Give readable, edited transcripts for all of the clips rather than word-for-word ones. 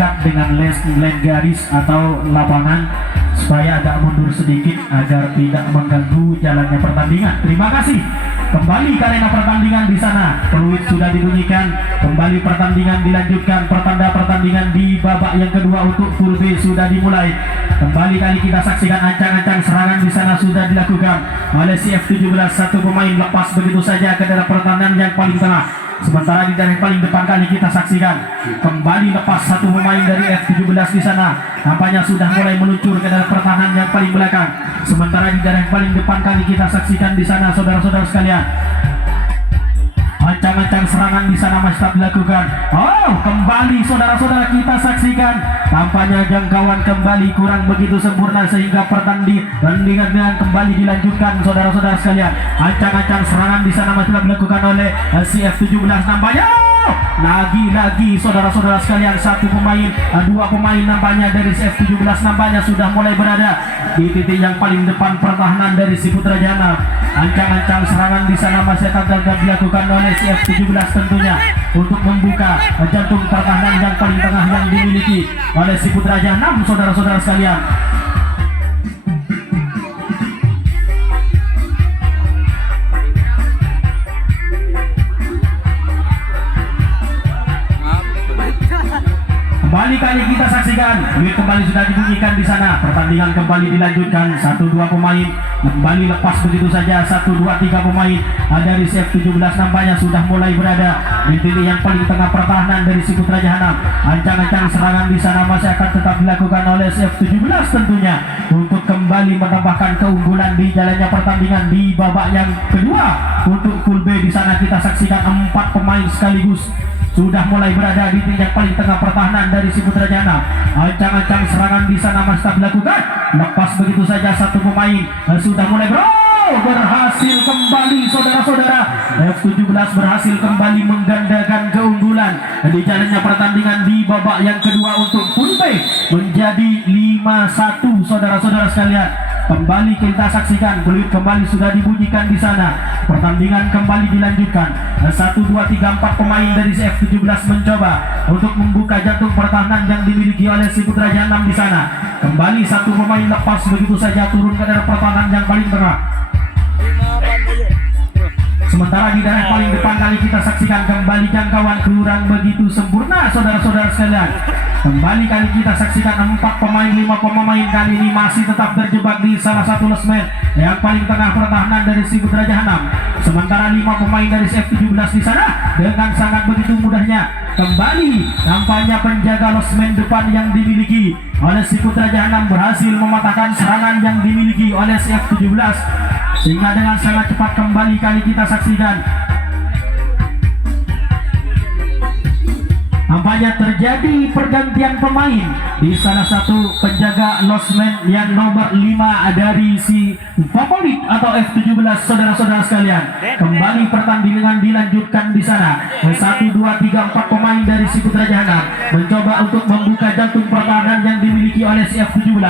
dekat dengan lane garis atau lapangan supaya agak mundur sedikit agar tidak mengganggu jalannya pertandingan. Terima kasih. Kembali ke arena pertandingan di sana. Peluit sudah dibunyikan. Kembali pertandingan dilanjutkan. Pertanda pertandingan di babak yang kedua untuk full B sudah dimulai. Kembali kali kita saksikan ancang-ancang serangan di sana sudah dilakukan oleh si F17. Satu pemain lepas begitu saja ke dalam pertahanan yang paling tengah. Sementara di daerah paling depan kali kita saksikan kembali lepas satu pemain dari F17 di sana. Nampaknya sudah mulai meluncur ke dalam pertahanan yang paling belakang. Sementara di daerah paling depan kali kita saksikan di sana saudara-saudara sekalian. Ancang-ancang serangan di sana masih tak dilakukan. Oh, kembali saudara-saudara kita saksikan. Tampaknya jangkauan kembali kurang begitu sempurna sehingga pertandingan kembali dilanjutkan saudara-saudara sekalian. Ancang-ancang serangan di sana masih dilakukan oleh si F17 nampaknya. Lagi-lagi saudara-saudara sekalian dua pemain nampaknya dari F17 nampaknya sudah mulai berada di titik yang paling depan pertahanan dari si Putrajaya. Ancang-ancang serangan di sana masih akan dilakukan oleh si F17 tentunya untuk membuka jantung pertahanan yang paling tengah yang dimiliki oleh si Putrajaya saudara-saudara sekalian. Kembali kali kita saksikan, duit kembali sudah dibunyikan di sana. Pertandingan kembali dilanjutkan. 1-2 pemain kembali lepas begitu saja. 1-2-3 pemain dari F17 nampaknya sudah mulai berada di titik yang paling tengah pertahanan dari si Putrajaya. Ancang-ancang serangan di sana masih akan tetap dilakukan oleh F17 tentunya untuk kembali menambahkan keunggulan di jalannya pertandingan di babak yang kedua. Untuk full B di sana kita saksikan 4 pemain sekaligus sudah mulai berada di titik yang paling tengah pertahanan dari si Putrajaya. Ancang-ancang serangan di sana masih dilakukan. Lepas begitu saja satu pemain sudah mulai berhasil kembali saudara-saudara. F17 berhasil kembali menggandakan keunggulan di jalannya pertandingan di babak yang kedua untuk full B menjadi 5-1 saudara-saudara sekalian. Kembali kita saksikan, peluit kembali sudah dibunyikan di sana. Pertandingan kembali dilanjutkan. 1, 2, 3, 4 pemain dari F17 mencoba untuk membuka jantung pertahanan yang dimiliki oleh si Putrajaya di sana. Kembali satu pemain lepas begitu saja turun ke dalam pertahanan yang paling tengah. Sementara di daerah paling depan kali kita saksikan kembali jangkauan kurang begitu sempurna saudara-saudara sekalian. Kembali kali kita saksikan 4 pemain 5 pemain kali ini masih tetap terjebak di salah satu losmen yang paling tengah pertahanan dari si Putrajaya. Sementara 5 pemain dari F17 di sana dengan sangat begitu mudahnya kembali nampaknya penjaga losmen depan yang dimiliki oleh si Putrajaya berhasil mematahkan serangan yang dimiliki oleh si F17 sehingga dengan sangat cepat kembali kali kita saksikan nampaknya terjadi pergantian pemain di salah satu penjaga losmen yang nomor 5 dari si favorit atau F17 saudara-saudara sekalian. Kembali pertandingan dilanjutkan di sana. 1, 2, 3, 4 pemain dari si Putrajaya mencoba untuk membuka jantung pertahanan yang dimiliki oleh si F17.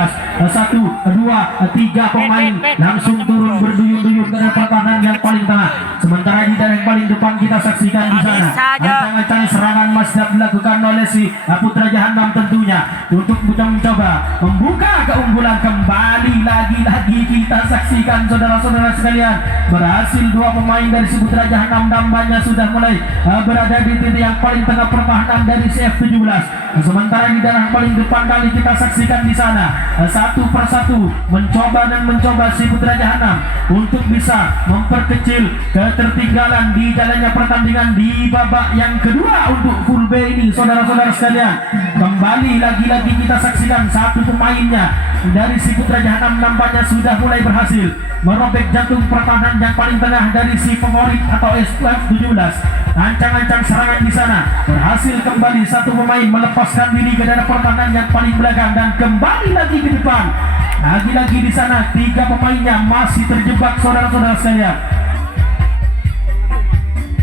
1, 2, 3 pemain langsung turun berduyun-duyun ke pertahanan yang paling tengah. Sementara di daerah yang paling depan kita saksikan di sana ancang-ancang serangan masih dilakukan oleh si Putrajaya tentunya untuk mencoba membuka keunggulan. Kembali lagi-lagi kita saksikan saudara-saudara sekalian berhasil 2 pemain dari si Putrajaya nampaknya sudah mulai berada di titik yang paling tengah pertahanan dari si F17. Sementara di daerah paling depan kali kita saksikan di sana satu persatu mencoba si Putrajaya untuk bisa memperkecil ketertinggalan di jalannya pertandingan di babak yang kedua untuk full B ini saudara-saudara sekalian. Kembali lagi-lagi kita saksikan satu pemainnya dari si Putrajaya nampaknya sudah mulai berhasil merobek jantung pertahanan yang paling tengah dari si favorit atau F17. Ancang-ancang serangan di sana berhasil kembali satu pemain melepaskan diri ke dalam pertahanan yang paling belakang dan kembali lagi ke depan. Lagi-lagi di sana 3 pemainnya masih terjebak saudara-saudara sekalian.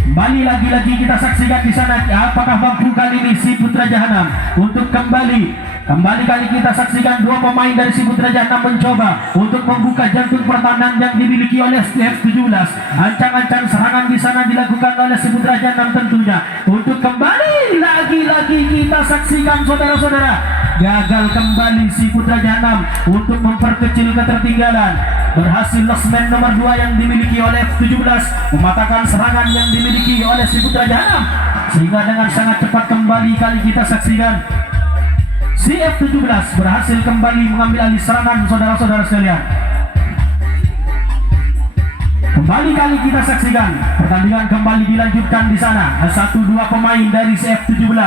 Kembali lagi-lagi kita saksikan di sana apakah mampu kali ini si Putrajaya untuk kembali Kembali kali kita saksikan dua pemain dari si Putra Jahanam mencoba untuk membuka jantung pertahanan yang dimiliki oleh F17. Ancang-ancang serangan di sana dilakukan oleh si Putra Jahanam tentunya. Untuk kembali lagi-lagi kita saksikan saudara-saudara, gagal kembali si Putra Jahanam untuk memperkecil ketertinggalan. Berhasil losmen nomor 2 yang dimiliki oleh F17 mematahkan serangan yang dimiliki oleh si Putra Jahanam, sehingga dengan sangat cepat kembali kali kita saksikan si F17 berhasil kembali mengambil alih serangan saudara-saudara sekalian. Kembali kali kita saksikan pertandingan kembali dilanjutkan di sana. Satu dua pemain dari si F17,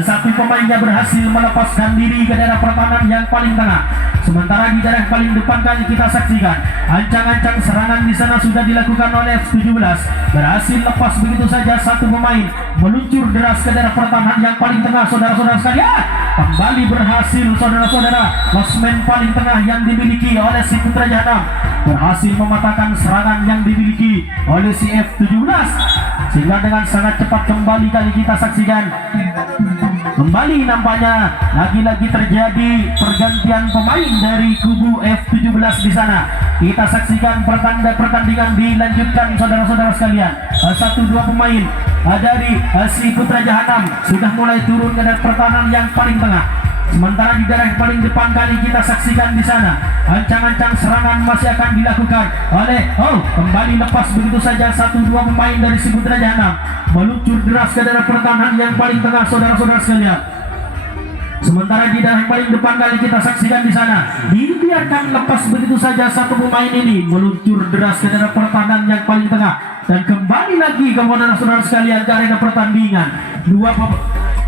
satu pemainnya berhasil melepaskan diri ke daerah pertahanan yang paling tengah. Sementara di daerah paling depan kali kita saksikan ancang-ancang serangan di sana sudah dilakukan oleh F17. Berhasil lepas begitu saja satu pemain, meluncur deras ke daerah pertahanan yang paling tengah saudara-saudara sekalian. Kembali berhasil saudara-saudara, losmen paling tengah yang dimiliki oleh si Putra Jahanam berhasil mematahkan serangan yang dimiliki oleh si F17, sehingga dengan sangat cepat kembali kali kita saksikan kembali nampaknya lagi-lagi terjadi pergantian pemain dari kubu F17 di sana. Kita saksikan pertandingan dilanjutkan saudara-saudara sekalian. Satu dua pemain dari si Putra Jahanam sudah mulai turun ke daerah pertahanan yang paling tengah. Sementara di daerah paling depan kali kita saksikan di sana ancang-ancang serangan masih akan dilakukan oleh kembali lepas begitu saja satu dua pemain dari si Putra Jahanam meluncur deras ke daerah pertahanan yang paling tengah saudara-saudara sekalian. Sementara di daerah paling depan kali kita saksikan di sana dibiarkan lepas begitu saja satu pemain ini meluncur deras ke daerah pertahanan yang paling tengah, dan kembali lagi kepada saudara sekalian ke arena pertandingan. Dua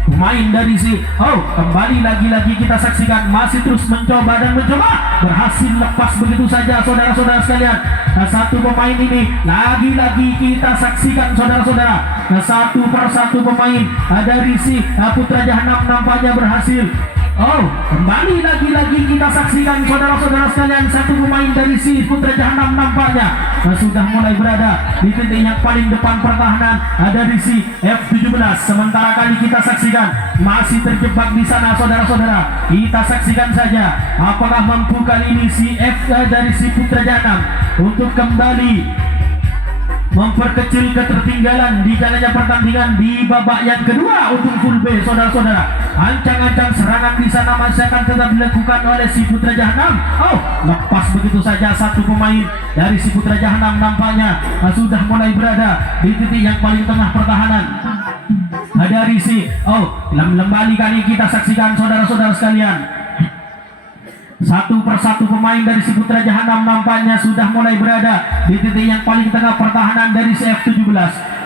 pemain dari si kembali lagi-lagi kita saksikan masih terus mencoba dan mencoba, berhasil lepas begitu saja saudara-saudara sekalian. Satu pemain ini lagi-lagi kita saksikan saudara-saudara, satu persatu pemain dari si Putra Jahanam nampaknya berhasil. Kembali lagi-lagi kita saksikan saudara-saudara sekalian, satu pemain dari si Putra Jahanam nampaknya sudah mulai berada di titik yang paling depan pertahanan dari si F17. Sementara kali kita saksikan masih terjebak di sana saudara-saudara. Kita saksikan saja apakah mampu kali ini si F dari si Putra Jahanam untuk kembali memperkecil ketertinggalan di jalannya pertandingan di babak yang kedua untuk full B saudara-saudara. Ancang-ancang serangan di sana masih akan tetap dilakukan oleh si Putra Jahanam. Lepas begitu saja satu pemain dari si Putra Jahanam nampaknya sudah mulai berada di titik yang paling tengah pertahanan dari si kembali kali kita saksikan saudara-saudara sekalian. Satu persatu pemain dari si Putra Jahanam nampaknya sudah mulai berada di titik yang paling tengah pertahanan dari si F17.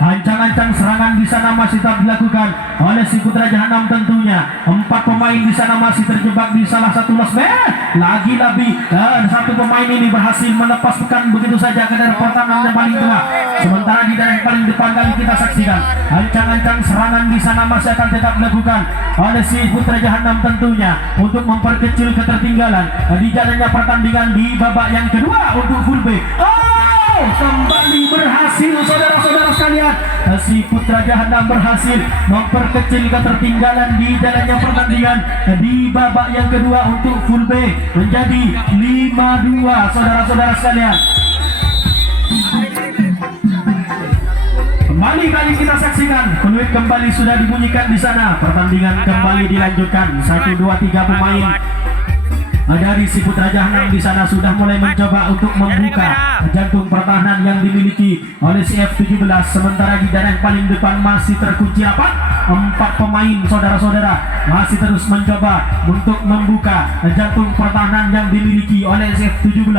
Ancang-ancang serangan di sana masih tetap dilakukan oleh si Putra Jahanam tentunya. Empat pemain di sana masih terjebak di salah satu losmen. Lagi-lagi dan satu pemain ini berhasil melepaskan begitu saja ke daerah pertahanan yang paling tengah. Sementara di daerah paling depan kali kita saksikan ancang-ancang serangan di sana masih akan tetap dilakukan oleh si Putra Jahanam tentunya untuk memperkecil ketertinggalan di jalannya pertandingan di babak yang kedua untuk full B. Kembali berhasil saudara-saudara sekalian, si Putra Jahanam berhasil memperkecil ketertinggalan di jalannya pertandingan di babak yang kedua untuk full B menjadi 5-2 saudara-saudara sekalian. Kembali kali kita saksikan peluit kembali sudah dibunyikan di sana. Pertandingan kembali dilanjutkan. 1, 2, 3 pemain dari si Putra Jahanam di sana sudah mulai mencoba untuk membuka jantung pertahanan yang dimiliki oleh si F17. Sementara di daerah yang paling depan masih terkunci rapat. 4 pemain saudara-saudara masih terus mencoba untuk membuka jantung pertahanan yang dimiliki oleh si F17.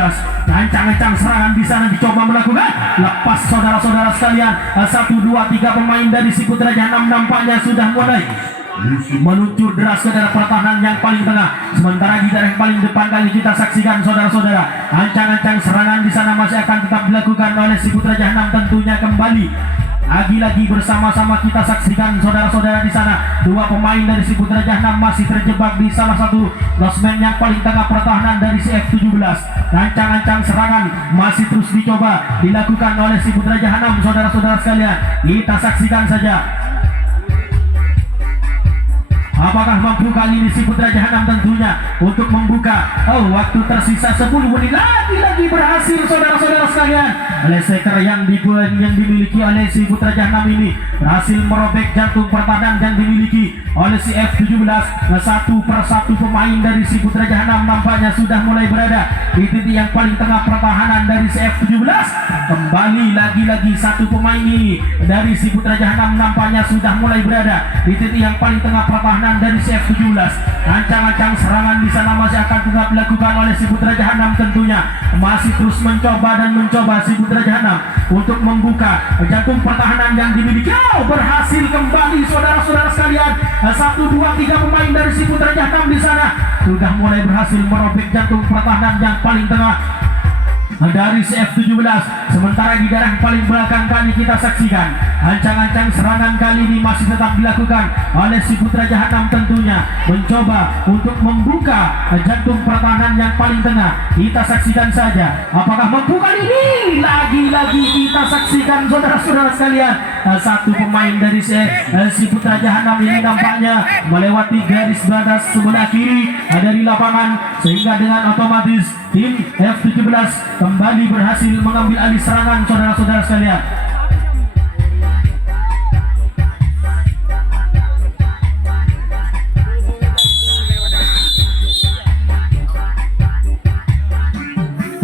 Ancang-ancang serangan di sana dicoba melakukan. Lepas saudara-saudara sekalian. 1, 2, 3 pemain dari si Putra Jahanam nampaknya sudah mulai meluncur deras ke daerah pertahanan yang paling tengah. Sementara di daerah paling depan kali kita saksikan saudara-saudara ancang-ancang serangan di sana masih akan tetap dilakukan oleh si Putra Jahanam tentunya. Kembali lagi-lagi bersama-sama kita saksikan saudara-saudara di sana 2 pemain dari si Putra Jahanam masih terjebak di salah satu losmen yang paling tengah pertahanan dari si F17. Ancang-ancang serangan masih terus dicoba dilakukan oleh si Putra Jahanam saudara-saudara sekalian. Kita saksikan saja Apakah mampu kali ini si Putra Jahanam tentunya untuk membuka. Waktu tersisa 10 menit lagi berhasil saudara-saudara sekalian. Leseker yang dimiliki oleh si Putra Jahanam ini berhasil merobek jantung pertahanan yang dimiliki oleh si F17. Satu persatu pemain dari si Putra Jahanam nampaknya sudah mulai berada di titik yang paling tengah pertahanan dari si F17. Kembali lagi-lagi satu pemain ini dari si Putra Jahanam nampaknya sudah mulai berada di titik yang paling tengah pertahanan dari si F17. Ancang-ancang serangan di sana masih akan tetap dilakukan oleh si Putra Jahanam tentunya. Masih terus mencoba si Putra Jahanam untuk membuka jantung pertahanan yang dimiliki. Berhasil kembali saudara-saudara sekalian. 1, 2, 3 pemain dari si Putra Jahanam di sana sudah mulai berhasil merobek jantung pertahanan yang paling tengah dari CF17. Sementara di daerah paling belakang kali kita saksikan ancang-ancang serangan kali ini masih tetap dilakukan oleh si Putra Jahanam tentunya mencoba untuk membuka jantung pertahanan yang paling tengah. Kita saksikan saja apakah mampu kali ini. Lagi-lagi kita saksikan saudara-saudara sekalian, satu pemain dari si Putra Jahanam ini nampaknya melewati garis batas sebelah kiri dari lapangan, sehingga dengan otomatis tim F17 kembali berhasil mengambil alih serangan saudara-saudara sekalian.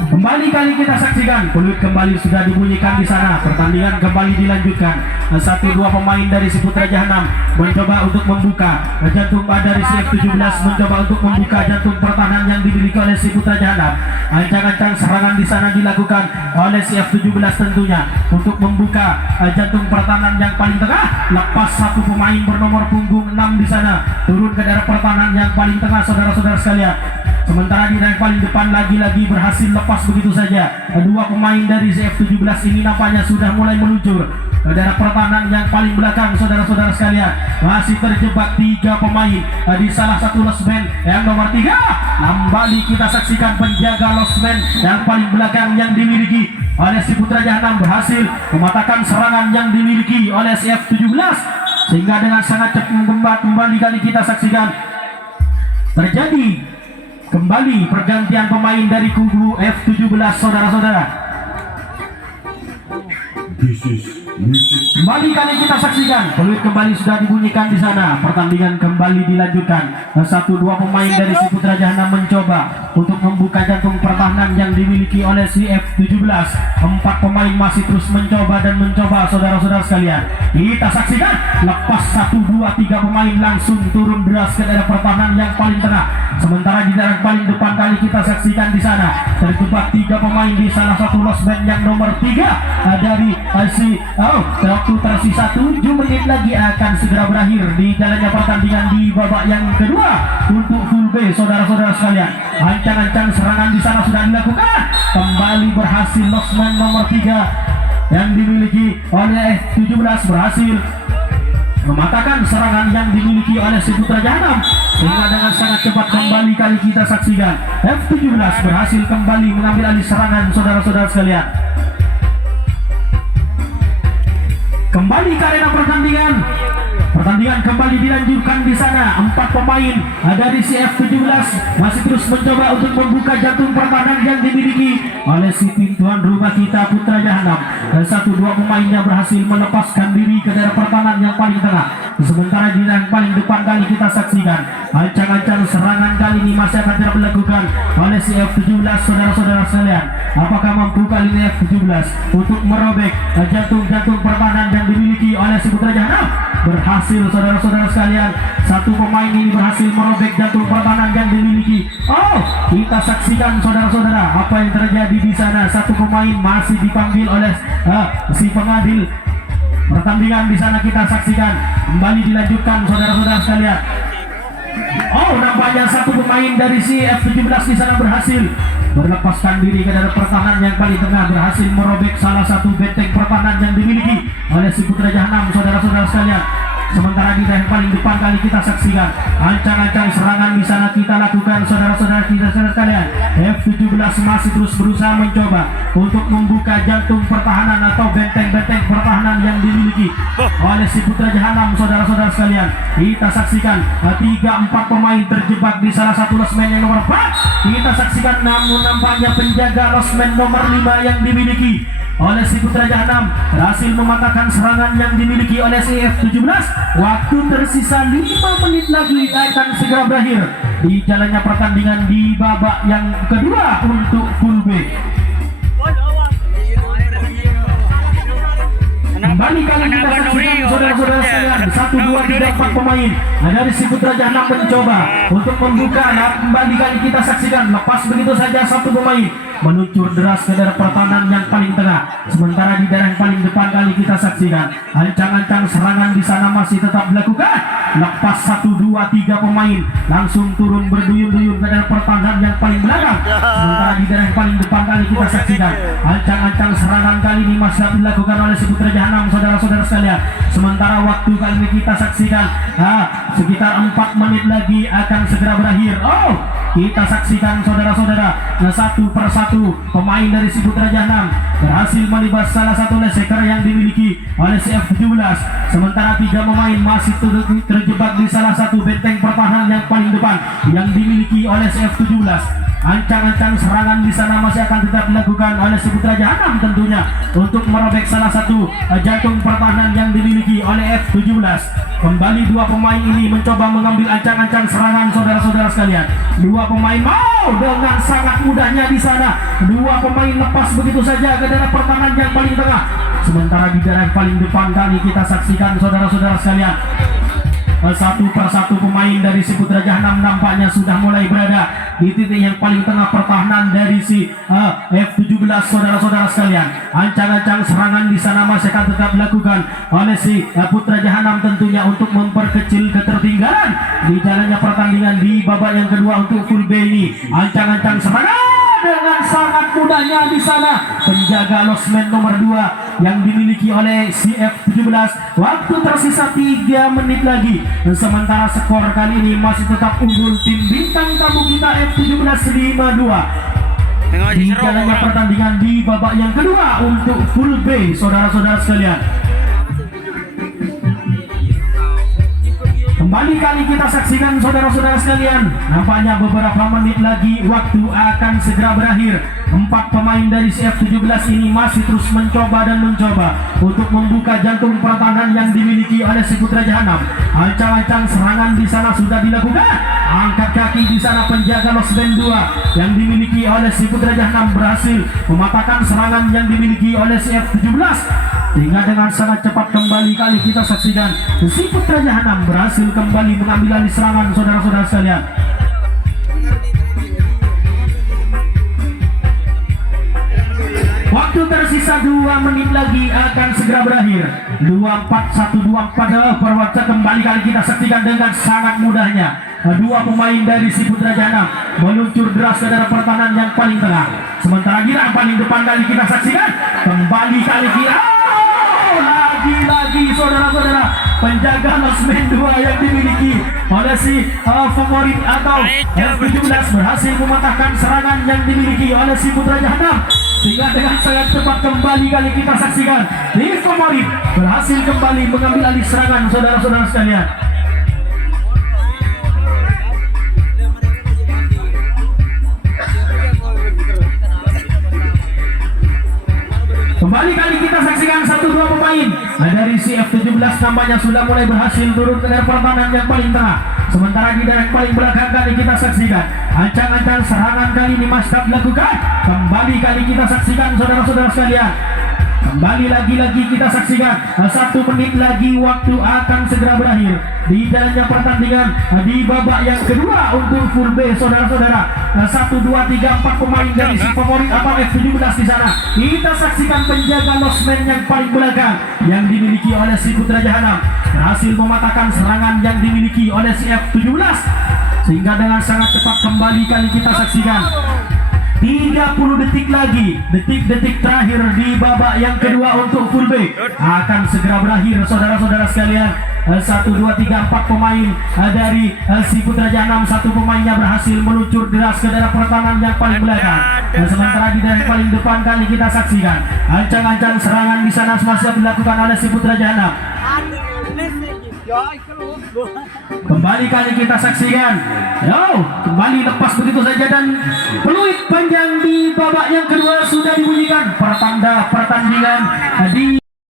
Kembali kali kita saksikan, peluit kembali sudah dibunyikan di sana. Pertandingan kembali dilanjutkan. 1-2 pemain dari si Putra Jahanam mencoba untuk membuka jantung dari si F17, mencoba untuk membuka jantung pertahanan yang dimiliki oleh si Putra Jahanam. Ancang-ancang serangan di sana dilakukan oleh si F17 tentunya untuk membuka jantung pertahanan yang paling tengah. Lepas satu pemain bernomor punggung 6 di sana turun ke daerah pertahanan yang paling tengah saudara-saudara sekalian. Sementara di yang paling depan lagi-lagi berhasil lepas begitu saja. 2 pemain dari CF17 ini nampaknya sudah mulai meluncur ke daerah pertahanan yang paling belakang saudara-saudara sekalian. Masih terjebak 3 pemain di salah satu losmen yang nomor 3. Kembali kita saksikan penjaga losmen yang paling belakang yang dimiliki oleh si Putra Jahanam berhasil mematahkan serangan yang dimiliki oleh CF17, sehingga dengan sangat cepat kembali kali kita saksikan terjadi kembali pergantian pemain dari kubu F17 saudara-saudara. Kembali kali kita saksikan, peluit kembali sudah dibunyikan di sana. Pertandingan kembali dilanjutkan. 1-2 pemain dari si Putra Jahanam mencoba untuk membuka jantung pertahanan yang dimiliki oleh si F17. 4 pemain masih terus mencoba dan mencoba saudara-saudara sekalian. Kita saksikan lepas 1, 2, 3 pemain langsung turun deras ke daerah pertahanan yang paling tengah. Sementara di daerah paling depan kali kita saksikan di sana terjebak 3 pemain di salah satu losmen yang nomor 3 dari si waktu tersisa 7 menit lagi akan segera berakhir di jalannya pertandingan di babak yang kedua untuk full B saudara-saudara sekalian. Ancang-ancang serangan di sana sudah dilakukan. Kembali berhasil losmen nomor 3 yang dimiliki oleh F17 berhasil mematahkan serangan yang dimiliki oleh si Putra Jahanam, sehingga dengan sangat cepat kembali kali kita saksikan F17 berhasil kembali mengambil alih serangan saudara-saudara sekalian. Kembali ke arena pertandingan. Pertandingan kembali dilanjutkan di sana. 4 pemain dari si F17 masih terus mencoba untuk membuka jantung pertahanan yang dimiliki oleh si tuan rumah kita Putra Jahanam. Dan 1-2 pemainnya berhasil melepaskan diri ke daerah pertahanan yang paling tengah. Sementara di yang paling depan kali kita saksikan ancang-ancang serangan kali ini masih akan terus dilakukan oleh si F17 saudara-saudara sekalian. Apakah mampu kali ini F17 untuk merobek jantung pertahanan yang dimiliki oleh si Putra Jahanam? Berhasil saudara-saudara sekalian. 1 pemain ini berhasil merobek jantung pertahanan yang dimiliki. Kita saksikan saudara-saudara apa yang terjadi di sana. 1 pemain masih dipanggil oleh si pengadil pertandingan di sana. Kita saksikan kembali dilanjutkan saudara-saudara sekalian. Nampaknya 1 pemain dari si F17 di sana berhasil melepaskan diri ke dalam pertahanan yang paling tengah, berhasil merobek salah satu benteng pertahanan yang dimiliki oleh si Putra Jahanam saudara-saudara sekalian. Sementara di yang paling depan kali kita saksikan ancang-ancang serangan di sana kita lakukan saudara-saudara kita sekalian. F17 masih terus berusaha mencoba untuk membuka jantung pertahanan atau benteng-benteng pertahanan yang dimiliki oleh si Putra Jahanam. Saudara-saudara sekalian, kita saksikan 3-4 pemain terjebak di salah satu losmen yang nomor 4. Kita saksikan namun nampaknya penjaga losmen nomor 5 yang dimiliki oleh si Putra Jahanam berhasil mematahkan serangan yang dimiliki oleh si F17. Waktu tersisa 5 menit lagi akan segera berakhir di jalannya pertandingan di babak yang kedua untuk full B. Kembali kali kita saksikan saudara-saudara sekalian 1, 2, 3, 4 pemain dari si Putra Jahanam mencoba untuk membuka. Nah, kembali kali kita saksikan lepas begitu saja satu pemain meluncur deras ke daerah pertahanan yang paling tengah. Sementara di daerah yang paling depan kali kita saksikan ancang-ancang serangan di sana masih tetap dilakukan. Lepas 1, 2, 3 pemain langsung turun berduyun-duyun ke daerah pertahanan yang paling belakang. Sementara di daerah yang paling depan kali kita saksikan ancang-ancang serangan kali ini masih dilakukan oleh si Putra Jahanam, saudara-saudara sekalian. Sementara waktu kali ini kita saksikan sekitar 4 menit lagi akan segera berakhir. Kita saksikan saudara-saudara satu persatu pemain dari si Putra Jahanam berhasil melibas salah satu leseker yang dimiliki oleh si F17. Sementara 3 pemain masih terjebak di salah satu benteng pertahanan yang paling depan yang dimiliki oleh si F17. Ancang-ancang serangan di sana masih akan tetap dilakukan oleh si Putra Jahanam tentunya untuk merobek salah satu jantung pertahanan yang dimiliki oleh F17. Kembali 2 pemain ini mencoba mengambil ancang-ancang serangan saudara-saudara sekalian. 2 pemain dengan sangat mudahnya di sana 2 pemain lepas begitu saja ke daerah pertahanan yang paling tengah. Sementara di daerah paling depan kali kita saksikan saudara-saudara sekalian satu persatu pemain dari si Putra Jahanam nampaknya sudah mulai berada di titik yang paling tengah pertahanan dari si F17. Saudara-saudara sekalian, ancang-ancang serangan di sana masih akan tetap dilakukan oleh si Putra Jahanam tentunya untuk memperkecil ketertinggalan di jalannya pertandingan di babak yang kedua untuk full B ini. Ancang-ancang serangan dengan sangat mudahnya di sana penjaga losmen nomor 2 yang dimiliki oleh si F17. Waktu tersisa 3 menit lagi. Sementara skor kali ini masih tetap unggul tim bintang tamu kita F17 5-2 di jalannya pertandingan di babak yang kedua untuk full B. Saudara-saudara sekalian, kembali kali kita saksikan saudara-saudara sekalian, nampaknya beberapa menit lagi waktu akan segera berakhir. 4 pemain dari CF17 ini masih terus mencoba untuk membuka jantung pertahanan yang dimiliki oleh si Putra Jahanam. Ancang-ancang serangan di sana sudah dilakukan. Angkat kaki di sana penjaga losmen 2 yang dimiliki oleh si Putra Jahanam berhasil mematahkan serangan yang dimiliki oleh CF17. Hingga dengan sangat cepat kembali kali kita saksikan si Putra Jahanam berhasil kembali mengambil alih serangan saudara-saudara sekalian. Waktu tersisa 2 menit lagi akan segera berakhir. 24-1-24 perwaca kembali kali kita saksikan dengan sangat mudahnya 2 pemain dari si Putra Jahanam meluncur deras ke daerah pertahanan yang paling tengah. Sementara di yang paling depan kali kita saksikan kembali kali kita lagi-lagi saudara-saudara penjaga losmen 2 yang dimiliki oleh si favorit atau F17 berhasil mematahkan serangan yang dimiliki oleh si Putra Jahanam. Sehingga dengan sangat cepat kembali kali kita saksikan tim favorit berhasil kembali mengambil alih serangan saudara-saudara sekalian. Kembali kali kita saksikan 1-2 pemain dari si F17 nampaknya sudah mulai berhasil turun ke daerah pertahanan yang paling tengah. Sementara di daerah paling belakang kali kita saksikan ancang-ancang serangan kali ini masih dilakukan. Kembali kali kita saksikan saudara-saudara sekalian. Kembali lagi-lagi kita saksikan 1 menit lagi waktu akan segera berakhir di jalannya pertandingan di babak yang kedua untuk full B saudara-saudara. 1, 2, 3, 4 pemain dari si favorit atau F17 di sana. Kita saksikan penjaga losmen yang paling belakang yang dimiliki oleh si Putra Jahanam berhasil mematahkan serangan yang dimiliki oleh si F17. Sehingga dengan sangat cepat kembali kali kita saksikan 30 detik lagi, detik-detik terakhir di babak yang kedua untuk full B akan segera berakhir saudara-saudara sekalian. 1, 2, 3, 4 pemain dari si Putra Janam. Satu pemainnya berhasil meluncur deras ke daerah pertahanan yang paling belakang. Sementara di daerah paling depan kali kita saksikan ancang-ancang serangan di sana masih dilakukan oleh si Putra Janam. Kembali kali kita saksikan, kembali lepas begitu saja dan peluit panjang di babak yang kedua sudah dibunyikan. Pertanda pertandingan di